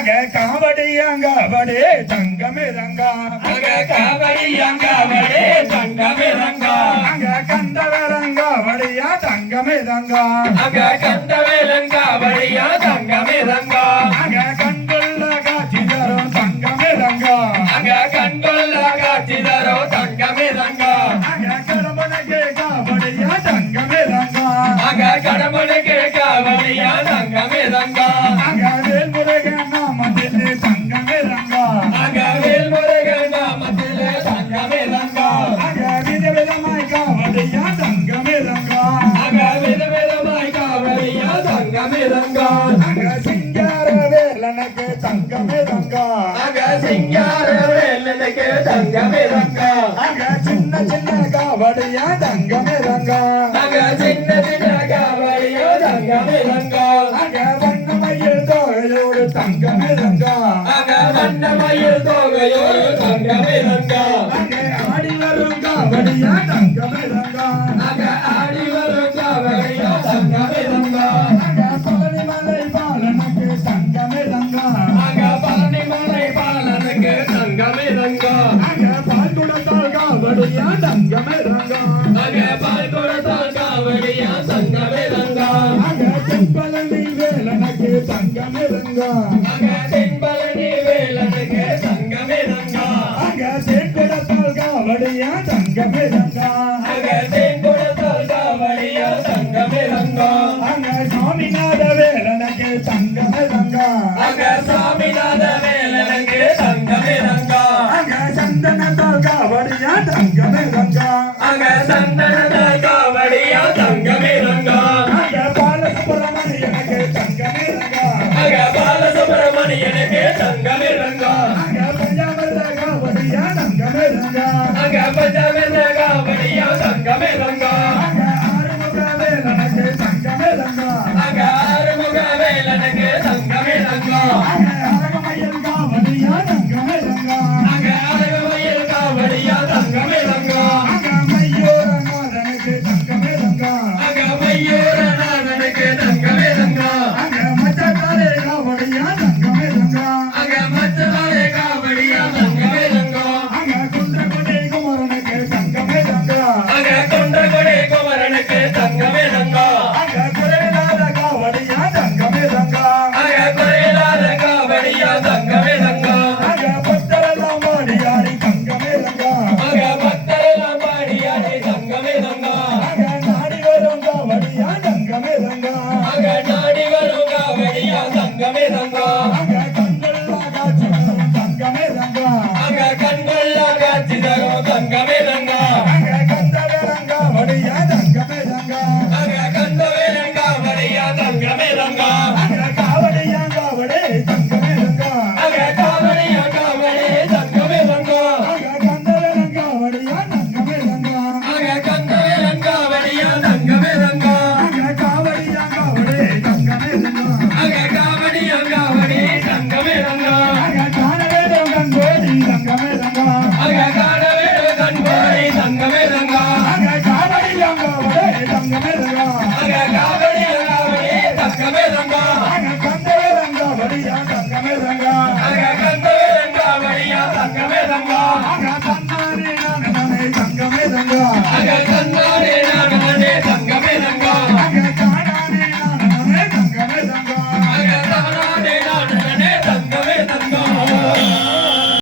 அங்க காவடி அங்காவடி தங்கமே ரங்கா அங்க காவடி அங்காவடி தங்கமே ரங்கா அங்க கண்டவரங்காவடியா தங்கமே ரங்கா அங்க கண்டவேலங்காவடியா தங்கமே ரங்கா அங்க கண்டுள்ள காட்சி தரும் தங்கமே ரங்கா அங்க கண்கொள்ள காட்சி தரோ தங்கமே ரங்கா அங்க கடம்பனகே காவடியா தங்கமே ரங்கா அங்க கடவுளுக்கு காவடியா தங்கமே தங்கமே ரங்கா அங்க சிங்கார வேலனுக்கு தங்கமே ரங்கா அங்க சிங்கார வேலனுக்கு தங்கமே ரங்கா அங்க சின்ன சின்ன காவடியா தங்கமே ரங்கா அங்க சின்ன சின்ன காவடியா தங்கமே ரங்கா அங்க வண்ணமயில் தோகையோடு தங்கமே ரங்கா அங்க வண்ணமயில் தோகையோடு தங்கமே ரங்கா அங்க ஆடி வரும் காவடியா தங்கமே ரங்கா வேலனுக்கு தங்கமே ரங்கா அங்க தென்பழனி வேலனுக்கு தங்கமே ரங்கா அங்க தேன்குடத்தால் காவடியா தங்கமே அங்க தேன் கொடுத்தால் காவடியா தங்கமே அங்க சாமிநாத வேலனுக்கு தங்கமே ரங்கா அங்க சாமிநாத வேலனுக்கு தங்கமே ரங்கா அங்க சந்தனத்தால் காவடியா தங்கமே ரங்கா அங்க சந்தனத வடியா தங்கமே